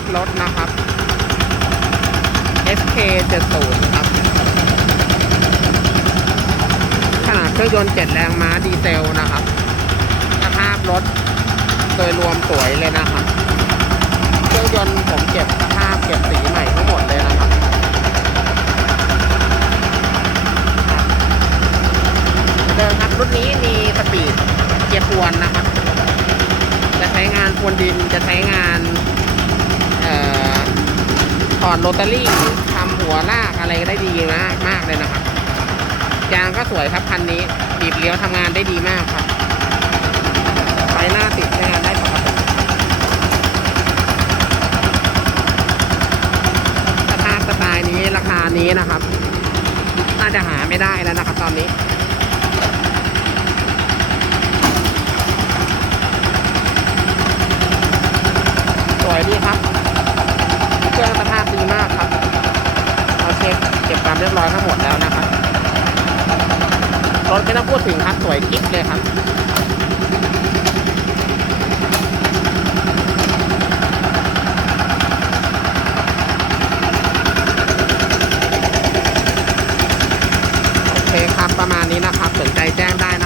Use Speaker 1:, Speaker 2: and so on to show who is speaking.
Speaker 1: สรถนะครับ SK 70ครับ ขนาดเครื่องยนต์7แรงม้าดีเซลนะครับ สภาพรถโดยรวมสวยเลยนะครับ เครื่องยนต์ผมเก็บสภาพเก็บสีใหม่ทั้งหมดเลยนะครับเดิมครับรุ่นนี้มีสปีดเกียร์พวนนะครับ จะใช้งานพรวนดินจะใช้งาน อดโรตารี่ทำหัวลากอะไรได้ดีมากมากเลยนะครับ ยางก็สวยครับคันนี้บีบเลี้ยวทำงานได้ดีมากครับไฟหน้าติดงานได้ปกติสภาพสไตล์นี้ราคานี้นะครับ น่าจะหาไม่ได้แล้วนะครับ ตอนนี้สวยดีครับ เครื่องสภาพดีมากครับเรา เช็คเก็บความเรียบร้อยทั้งหมดแล้วนะครับรถไม่ต้องพูดถึงครับสวยกิ๊บเลยครับโอเคครับประมาณนี้นะครับสนใจแจ้งได้นะ